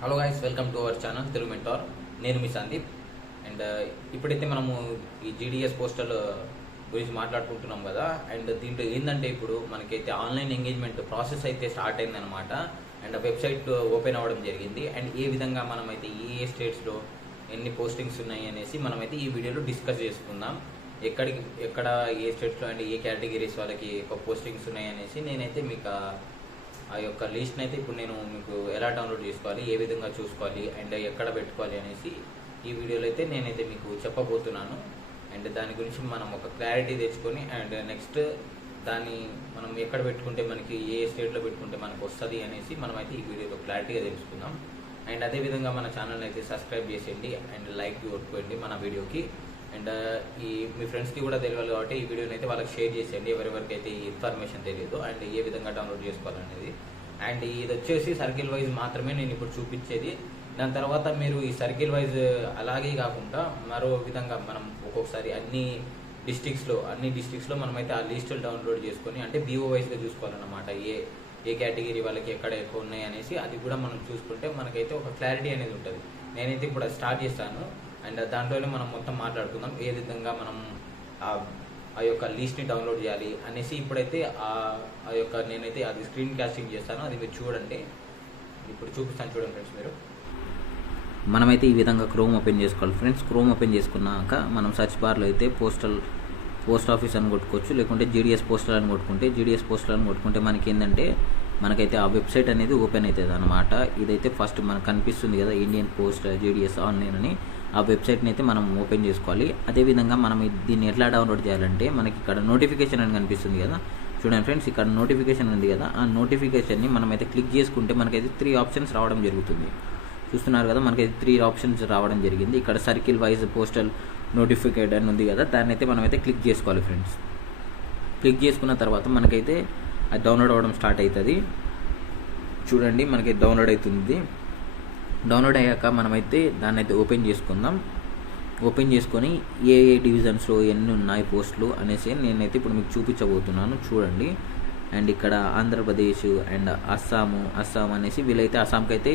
Hello guys, welcome to our channel Telugu mentor. నేను మీ Sandeep. And ఇప్పుడైతే మనము ఈ జీడిఎస్ పోస్టల్ గురించి మాట్లాడుకుంటున్నాం కదా. అండ్ దీంట్లో ఏంటంటే ఇప్పుడు మనకైతే ఆన్లైన్ ఎంగేజ్మెంట్ ప్రాసెస్ అయితే స్టార్ట్ అయిందనమాట. అండ్ వెబ్సైట్ ఓపెన్ అవ్వడం జరిగింది. అండ్ ఏ విధంగా మనమైతే ఏ స్టేట్స్లో ఎన్ని పోస్టింగ్స్ ఉన్నాయి అనేసి మనమైతే ఈ వీడియోలో డిస్కస్ చేసుకుందాం. ఎక్కడ ఏ స్టేట్స్లో అండ్ ఏ కేటగిరీస్ వాళ్ళకి ఎక్కువ పోస్టింగ్స్ ఉన్నాయి అనేసి నేనైతే మీకు ఆ యొక్క లిస్ట్ని అయితే ఇప్పుడు నేను మీకు ఎలా డౌన్లోడ్ చేసుకోవాలి, ఏ విధంగా చూసుకోవాలి అండ్ ఎక్కడ పెట్టుకోవాలి అనేసి ఈ వీడియోలో అయితే నేనైతే మీకు చెప్పబోతున్నాను. అండ్ దాని గురించి మనం ఒక క్లారిటీ తెచ్చుకొని అండ్ నెక్స్ట్ దాన్ని మనం ఎక్కడ పెట్టుకుంటే మనకి ఏ స్టేట్లో పెట్టుకుంటే మనకు వస్తుంది అనేసి మనమైతే ఈ వీడియోలో క్లారిటీగా తెలుసుకుందాం. అండ్ అదేవిధంగా మన ఛానల్ని అయితే సబ్స్క్రైబ్ చేసేయండి అండ్ లైక్ కొట్టుకోండి మన వీడియోకి. అండ్ మీ ఫ్రెండ్స్కి కూడా తెలియాలి కాబట్టి ఈ వీడియోని అయితే వాళ్ళకి షేర్ చేసేయండి, ఎవరెవరికైతే ఈ ఇన్ఫర్మేషన్ తెలియదు అండ్ ఏ విధంగా డౌన్లోడ్ చేసుకోవాలనేది. అండ్ ఇది వచ్చేసి సర్కిల్ వైజ్ మాత్రమే నేను ఇప్పుడు చూపించేది. దాని తర్వాత మీరు ఈ సర్కిల్ వైజ్ అలాగే కాకుండా మరో విధంగా మనం ఒక్కొక్కసారి అన్ని డిస్ట్రిక్ట్స్లో మనమైతే ఆ లిస్టులు డౌన్లోడ్ చేసుకొని అంటే బీఓ వైజ్గా చూసుకోవాలన్నమాట. ఏ కేటగిరీ వాళ్ళకి ఎక్కడ ఎక్కువ ఉన్నాయి అనేసి అది కూడా మనం చూసుకుంటే మనకైతే ఒక క్లారిటీ అనేది ఉంటుంది. నేనైతే ఇప్పుడు స్టార్ట్ చేస్తాను అండ్ దాంట్లోనే మనం మొత్తం మాట్లాడుకుందాం ఏ విధంగా మనం ఆ యొక్క లిస్ట్ని డౌన్లోడ్ చేయాలి అనేసి. ఇప్పుడైతే ఆ యొక్క నేనైతే అది స్క్రీన్ కాస్టింగ్ చేస్తాను, అది మీరు చూడండి. ఇప్పుడు చూపిస్తాను చూడండి ఫ్రెండ్స్. మీరు మనమైతే ఈ విధంగా క్రోమ్ ఓపెన్ చేసుకోవాలి ఫ్రెండ్స్. క్రోమ్ ఓపెన్ చేసుకున్నాక మనం సర్చ్ బార్లో అయితే పోస్ట్ ఆఫీస్ అని కొట్టుకోవచ్చు, లేకుంటే జీడిఎస్ పోస్టల్ అని కొట్టుకుంటే మనకి ఏంటంటే మనకైతే ఆ వెబ్సైట్ అనేది ఓపెన్ అవుతుంది అనమాట. ఇదైతే ఫస్ట్ మనకు కనిపిస్తుంది కదా, ఇండియన్ పోస్ట్ జీడిఎస్ ఆన్లైన్ అని. ఆ వెబ్సైట్ని అయితే మనం ఓపెన్ చేసుకోవాలి. అదేవిధంగా మనం దీన్ని ఎట్లా డౌన్లోడ్ చేయాలంటే మనకి ఇక్కడ నోటిఫికేషన్ అని కనిపిస్తుంది కదా, చూడండి ఫ్రెండ్స్. ఇక్కడ నోటిఫికేషన్ ఉంది కదా, ఆ నోటిఫికేషన్ని మనమైతే క్లిక్ చేసుకుంటే మనకైతే 3 ఆప్షన్స్ రావడం జరుగుతుంది. చూస్తున్నారు కదా, మనకైతే 3 ఆప్షన్స్ రావడం జరిగింది. ఇక్కడ సర్కిల్ వైజ్ పోస్టల్ నోటిఫికేట్ అని ఉంది కదా, దాన్ని అయితే మనమైతే క్లిక్ చేసుకోవాలి ఫ్రెండ్స్. క్లిక్ చేసుకున్న తర్వాత మనకైతే అది డౌన్లోడ్ అవ్వడం స్టార్ట్ అవుతుంది. చూడండి మనకి డౌన్లోడ్ అవుతుంది. డౌన్లోడ్ అయ్యాక మనమైతే దాన్ని అయితే ఓపెన్ చేసుకుందాం. ఓపెన్ చేసుకొని ఏ డివిజన్స్లో ఎన్ని ఉన్నాయి పోస్టులు అనేసి నేనైతే ఇప్పుడు మీకు చూపించబోతున్నాను, చూడండి. అండ్ ఇక్కడ ఆంధ్రప్రదేశ్ అండ్ అస్సాం అనేసి వీళ్ళైతే అస్సాంకి అయితే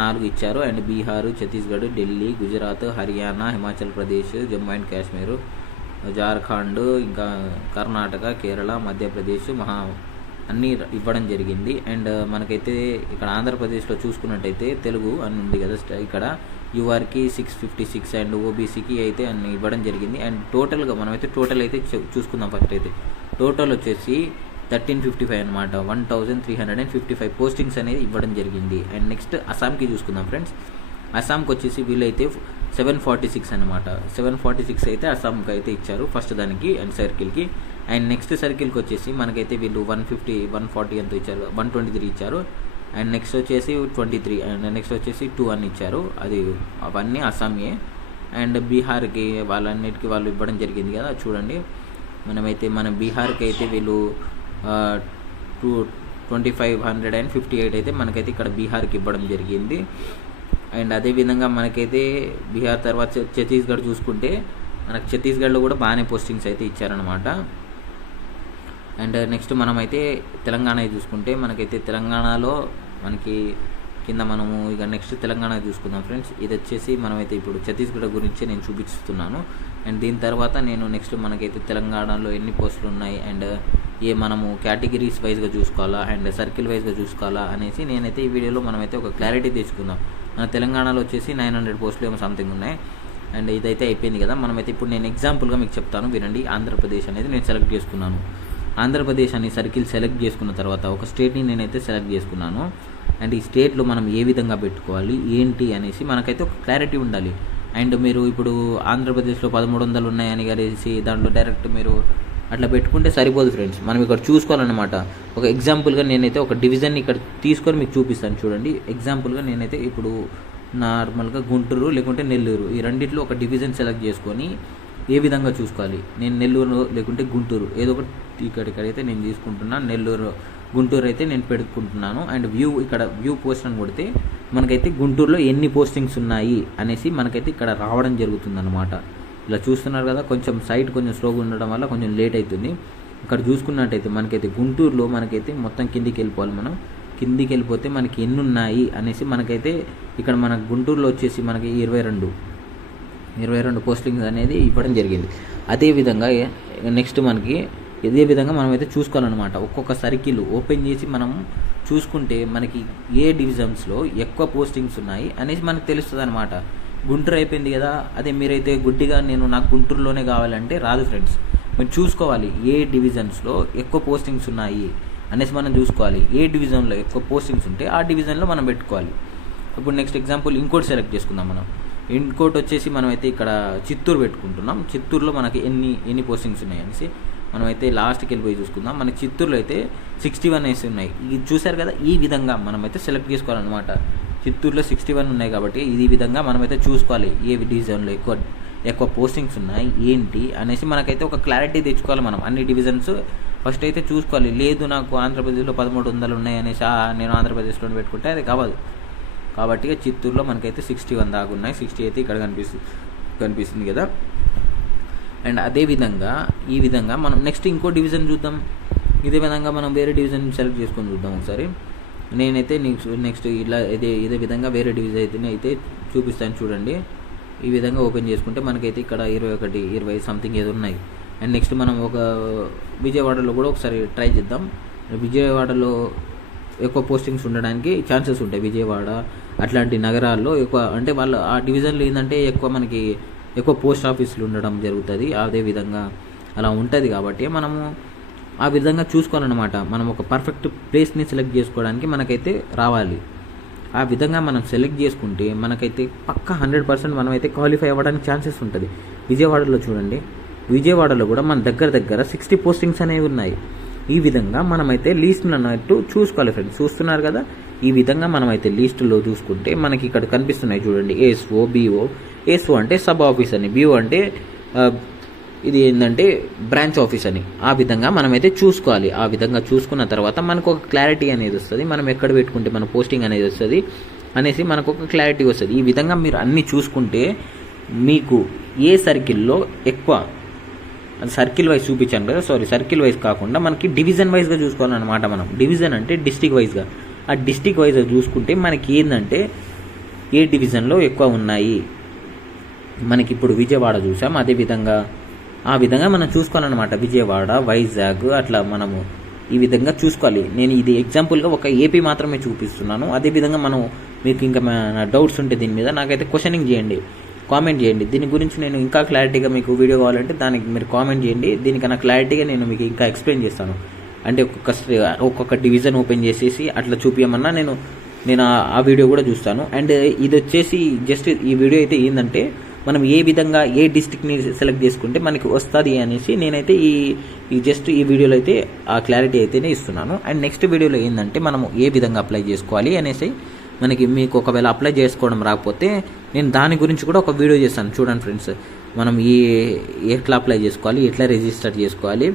4 ఇచ్చారు. అండ్ బీహారు, ఛత్తీస్గఢ్, ఢిల్లీ, గుజరాత్, హర్యానా, హిమాచల్ ప్రదేశ్, జమ్మూ అండ్ కాశ్మీర్, జార్ఖండ్, ఇంకా కర్ణాటక, కేరళ, మధ్యప్రదేశ్, అన్నీ ఇవ్వడం జరిగింది. అండ్ మనకైతే ఇక్కడ ఆంధ్రప్రదేశ్లో చూసుకున్నట్టయితే తెలుగు అని ఉంది కదా, ఇక్కడ యూఆర్కి 656 అండ్ ఓబీసీకి అయితే అన్ని ఇవ్వడం జరిగింది. అండ్ టోటల్గా మనమైతే టోటల్ అయితే చూసుకుందాం. ఫస్ట్ అయితే టోటల్ వచ్చేసి 1355 అనమాట. 1355 పోస్టింగ్స్ అనేది ఇవ్వడం జరిగింది. అండ్ నెక్స్ట్ అస్సాంకి చూసుకుందాం ఫ్రెండ్స్. అస్సాంకి వచ్చేసి వీళ్ళైతే 746 అనమాట. 746 అయితే అస్సాంకి అయితే ఇచ్చారు ఫస్ట్ దానికి అండ్ సర్కిల్కి. అండ్ నెక్స్ట్ సర్కిల్కి వచ్చేసి మనకైతే వీళ్ళు 150, 140 ఎంత ఇచ్చారు, 123 ఇచ్చారు. అండ్ నెక్స్ట్ వచ్చేసి 23 అండ్ నెక్స్ట్ వచ్చేసి 2 అని ఇచ్చారు. అవన్నీ అస్సాంయే. అండ్ బీహార్కి వాళ్ళన్నిటికీ వాళ్ళు ఇవ్వడం జరిగింది కదా, చూడండి. మన బీహార్కి అయితే వీళ్ళు 2558 అయితే మనకైతే ఇక్కడ బీహార్కి ఇవ్వడం జరిగింది. అండ్ అదేవిధంగా మనకైతే బీహార్ తర్వాత ఛత్తీస్గఢ్ చూసుకుంటే మనకు ఛత్తీస్గఢ్లో కూడా బాగానే పోస్టింగ్స్ అయితే ఇచ్చారనమాట. అండ్ నెక్స్ట్ మనమైతే తెలంగాణ చూసుకుంటే మనకైతే తెలంగాణలో మనకి కింద మనము ఇక నెక్స్ట్ తెలంగాణ చూసుకుందాం ఫ్రెండ్స్. ఇది వచ్చేసి మనమైతే ఇప్పుడు ఛత్తీస్గఢ్ గురించి నేను చూపిస్తున్నాను. అండ్ దీని తర్వాత నేను నెక్స్ట్ మనకైతే తెలంగాణలో ఎన్ని పోస్టులు ఉన్నాయి అండ్ మనము కేటగిరీస్ వైజ్గా చూసుకోవాలా అండ్ సర్కిల్ వైజ్గా చూసుకోవాలా అనేసి నేనైతే ఈ వీడియోలో మనమైతే ఒక క్లారిటీ తెచ్చుకుందాం. మన తెలంగాణలో వచ్చేసి 900 పోస్టులు ఏమో సంథింగ్ ఉన్నాయి. అండ్ ఇదైతే అయిపోయింది కదా. మనమైతే ఇప్పుడు నేను ఎగ్జాంపుల్గా మీకు చెప్తాను, వినండి. ఆంధ్రప్రదేశ్ అనేది నేను సెలెక్ట్ చేసుకున్నాను. ఆంధ్రప్రదేశ్ అని సర్కిల్ సెలెక్ట్ చేసుకున్న తర్వాత ఒక స్టేట్ని నేనైతే సెలెక్ట్ చేసుకున్నాను. అండ్ ఈ స్టేట్లో మనం ఏ విధంగా పెట్టుకోవాలి ఏంటి అనేసి మనకైతే ఒక క్లారిటీ ఉండాలి. అండ్ మీరు ఇప్పుడు ఆంధ్రప్రదేశ్లో 1300 ఉన్నాయని కలిసి దాంట్లో డైరెక్ట్ మీరు అట్లా పెట్టుకుంటే సరిపోదు ఫ్రెండ్స్. మనం ఇక్కడ చూసుకోవాలన్నమాట. ఒక ఎగ్జాంపుల్గా నేనైతే ఒక డివిజన్ ఇక్కడ తీసుకొని మీకు చూపిస్తాను, చూడండి. ఎగ్జాంపుల్గా నేనైతే ఇప్పుడు నార్మల్గా గుంటూరు లేకుంటే నెల్లూరు ఈ రెండిట్లో ఒక డివిజన్ సెలెక్ట్ చేసుకొని ఏ విధంగా చూసుకోవాలి. నేను నెల్లూరు లేకుంటే గుంటూరు ఏదో ఒకటి ఇక్కడైతే నేను తీసుకుంటున్నాను. గుంటూరు అయితే నేను పెట్టుకుంటున్నాను. అండ్ ఇక్కడ వ్యూ పోస్ట్ అని కొడితే మనకైతే గుంటూరులో ఎన్ని పోస్టింగ్స్ ఉన్నాయి అనేసి మనకైతే ఇక్కడ రావడం జరుగుతుందన్నమాట. ఇలా చూస్తున్నారు కదా, కొంచెం సైట్ కొంచెం స్లోగా ఉండడం వల్ల కొంచెం లేట్ అవుతుంది. ఇక్కడ చూసుకున్నట్టయితే మనకైతే గుంటూరులో మనకైతే మొత్తం కిందికి వెళ్ళిపోవాలి మనం. కిందికి వెళ్ళిపోతే మనకి ఎన్ని ఉన్నాయి అనేసి మనకైతే ఇక్కడ మన గుంటూరులో వచ్చేసి మనకి 22 పోస్టింగ్స్ అనేది ఇవ్వడం జరిగింది. అదేవిధంగా నెక్స్ట్ మనకి ఇదే విధంగా మనమైతే చూసుకోవాలన్నమాట. ఒక్కొక్క సర్కిల్ ఓపెన్ చేసి మనం చూసుకుంటే మనకి ఏ డివిజన్స్లో ఎక్కువ పోస్టింగ్స్ ఉన్నాయి అనేసి మనకు తెలుస్తుంది అనమాట. గుంటూరు అయిపోయింది కదా, అదే మీరైతే గుడ్డిగా నాకు గుంటూరులోనే కావాలంటే రాదు ఫ్రెండ్స్. మీరు చూసుకోవాలి ఏ డివిజన్స్లో ఎక్కువ పోస్టింగ్స్ ఉన్నాయి అనేసి మనం చూసుకోవాలి. ఏ డివిజన్లో ఎక్కువ పోస్టింగ్స్ ఉంటే ఆ డివిజన్లో మనం పెట్టుకోవాలి. ఇప్పుడు నెక్స్ట్ ఎగ్జాంపుల్ ఇంకోటి సెలెక్ట్ చేసుకుందాం మనం. ఇంకోటి వచ్చేసి మనమైతే ఇక్కడ చిత్తూరు పెట్టుకుంటున్నాం. చిత్తూరులో మనకి ఎన్ని పోస్టింగ్స్ ఉన్నాయి అనేసి మనమైతే లాస్ట్కి వెళ్ళిపోయి చూసుకుందాం. మనకి చిత్తూరులో అయితే 61 వేసి ఉన్నాయి. ఇది చూసారు కదా, ఈ విధంగా మనమైతే సెలెక్ట్ చేసుకోవాలన్నమాట. చిత్తూరులో 61 ఉన్నాయి కాబట్టి ఈ విధంగా మనమైతే చూసుకోవాలి ఏ డివిజన్లో ఎక్కువ పోస్టింగ్స్ ఉన్నాయి ఏంటి అనేసి మనకైతే ఒక క్లారిటీ తెచ్చుకోవాలి. మనం అన్ని డివిజన్స్ ఫస్ట్ అయితే చూసుకోవాలి. లేదు నాకు ఆంధ్రప్రదేశ్లో 1300 ఉన్నాయి అనేసి నేను ఆంధ్రప్రదేశ్లో పెట్టుకుంటే అది కావదు. కాబట్టి చిత్తూరులో మనకైతే 61 దాకా ఉన్నాయి. 60 అయితే ఇక్కడ కనిపిస్తుంది కదా. అండ్ అదేవిధంగా ఈ విధంగా మనం నెక్స్ట్ ఇంకో డివిజన్ చూద్దాం. ఇదే విధంగా మనం వేరే డివిజన్ సెలెక్ట్ చేసుకొని చూద్దాం ఒకసారి. నేనైతే నెక్స్ట్ ఇలా ఇదే విధంగా వేరే డివిజన్ అయితే చూపిస్తాను చూడండి. ఈ విధంగా ఓపెన్ చేసుకుంటే మనకైతే ఇక్కడ 21, 20 సంథింగ్ ఏదో ఉన్నాయి. అండ్ నెక్స్ట్ మనం ఒక విజయవాడలో కూడా ఒకసారి ట్రై చేద్దాం. విజయవాడలో ఎక్కువ పోస్టింగ్స్ ఉండడానికి ఛాన్సెస్ ఉంటాయి. విజయవాడ అట్లాంటి నగరాల్లో ఎక్కువ అంటే వాళ్ళు ఆ డివిజన్లో ఏంటంటే మనకి ఎక్కువ పోస్ట్ ఆఫీసులు ఉండడం జరుగుతుంది. అదేవిధంగా అలా ఉంటుంది కాబట్టి మనము ఆ విధంగా చూసుకోవాలన్నమాట. మనం ఒక పర్ఫెక్ట్ ప్లేస్ని సెలెక్ట్ చేసుకోవడానికి మనకైతే రావాలి. ఆ విధంగా మనం సెలెక్ట్ చేసుకుంటే మనకైతే పక్కా 100% మనమైతే క్వాలిఫై అవ్వడానికి ఛాన్సెస్ ఉంటుంది. విజయవాడలో చూడండి, విజయవాడలో కూడా మన దగ్గర 60 పోస్టింగ్స్ అనేవి ఉన్నాయి. ఈ విధంగా మనమైతే లిస్ట్ అన్నట్టు చూసుకోవాలి ఫ్రెండ్స్. చూస్తున్నారు కదా, ఈ విధంగా మనమైతే లిస్టులో చూసుకుంటే మనకి ఇక్కడ కనిపిస్తున్నాయి చూడండి. ASO, BO. ఏఎస్ఓ అంటే సబ్ ఆఫీస్ అని, బిఓ అంటే ఇది ఏంటంటే బ్రాంచ్ ఆఫీస్ అని. ఆ విధంగా మనమైతే చూసుకోవాలి. ఆ విధంగా చూసుకున్న తర్వాత మనకు ఒక క్లారిటీ అనేది వస్తుంది. మనం ఎక్కడ పెట్టుకుంటే మన పోస్టింగ్ అనేది వస్తుంది అనేసి మనకు ఒక క్లారిటీ వస్తుంది. ఈ విధంగా మీరు అన్నీ చూసుకుంటే మీకు ఏ సర్కిల్లో ఎక్కువ, సర్కిల్ వైజ్ చూపించాను కదా, సర్కిల్ వైజ్ కాకుండా మనకి డివిజన్ వైజ్గా చూసుకోవాలన్నమాట. మనం డివిజన్ అంటే డిస్టిక్ వైజ్గా, ఆ డిస్టిక్ వైజ్గా చూసుకుంటే మనకి ఏంటంటే ఏ డివిజన్లో ఎక్కువ ఉన్నాయి. మనకి ఇప్పుడు విజయవాడ చూసాం, అదేవిధంగా ఆ విధంగా మనం చూసుకోవాలన్నమాట. విజయవాడ, వైజాగ్ అట్లా మనము ఈ విధంగా చూసుకోవాలి. నేను ఇది ఎగ్జాంపుల్గా ఒక ఏపీ మాత్రమే చూపిస్తున్నాను. అదేవిధంగా మనం మీకు ఇంకా డౌట్స్ ఉంటే దీని మీద నాకైతే క్వశ్చనింగ్ చేయండి, కామెంట్ చేయండి. దీని గురించి నేను ఇంకా క్లారిటీగా మీకు వీడియో కావాలంటే దానికి మీరు కామెంట్ చేయండి. దీనికన్నా క్లారిటీగా నేను మీకు ఇంకా ఎక్స్ప్లెయిన్ చేస్తాను. అంటే ఒక్కొక్క డివిజన్ ఓపెన్ చేసేసి అట్లా చూపించమన్నా నేను ఆ వీడియో కూడా చూస్తాను. అండ్ ఇది వచ్చేసి జస్ట్ ఈ వీడియో అయితే ఏంటంటే మనం ఏ విధంగా ఏ డిస్ట్రిక్ట్ని సెలెక్ట్ చేసుకుంటే మనకి వస్తుంది అనేసి నేనైతే ఈ జస్ట్ ఈ వీడియోలో అయితే ఆ క్లారిటీ అయితేనే ఇస్తున్నాను. అండ్ నెక్స్ట్ వీడియోలో ఏంటంటే మనము ఏ విధంగా అప్లై చేసుకోవాలి అనేసి మీకు ఒకవేళ అప్లై చేసుకోవడం రాకపోతే నేను దాని గురించి కూడా ఒక వీడియో చేస్తాను చూడండి ఫ్రెండ్స్. మనం ఎట్లా అప్లై చేసుకోవాలి, ఎట్లా రిజిస్టర్ చేసుకోవాలి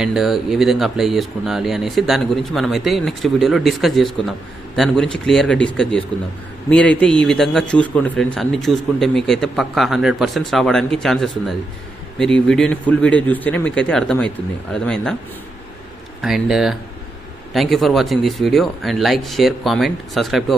అండ్ ఏ విధంగా అప్లై చేసుకోవాలి అనేసి దాని గురించి మనమైతే నెక్స్ట్ వీడియోలో డిస్కస్ చేసుకుందాం. దాని గురించి క్లియర్గా డిస్కస్ చేసుకుందాం. మీరైతే ఈ విధంగా చూసుకోండి ఫ్రెండ్స్. అన్నీ చూసుకుంటే మీకైతే పక్కా 100% రావడానికి ఛాన్సెస్ ఉన్నది. మీరు ఈ వీడియోని ఫుల్ వీడియో చూస్తేనే మీకైతే అర్థమైందా? And thank you for watching this video and like, share, comment, subscribe to our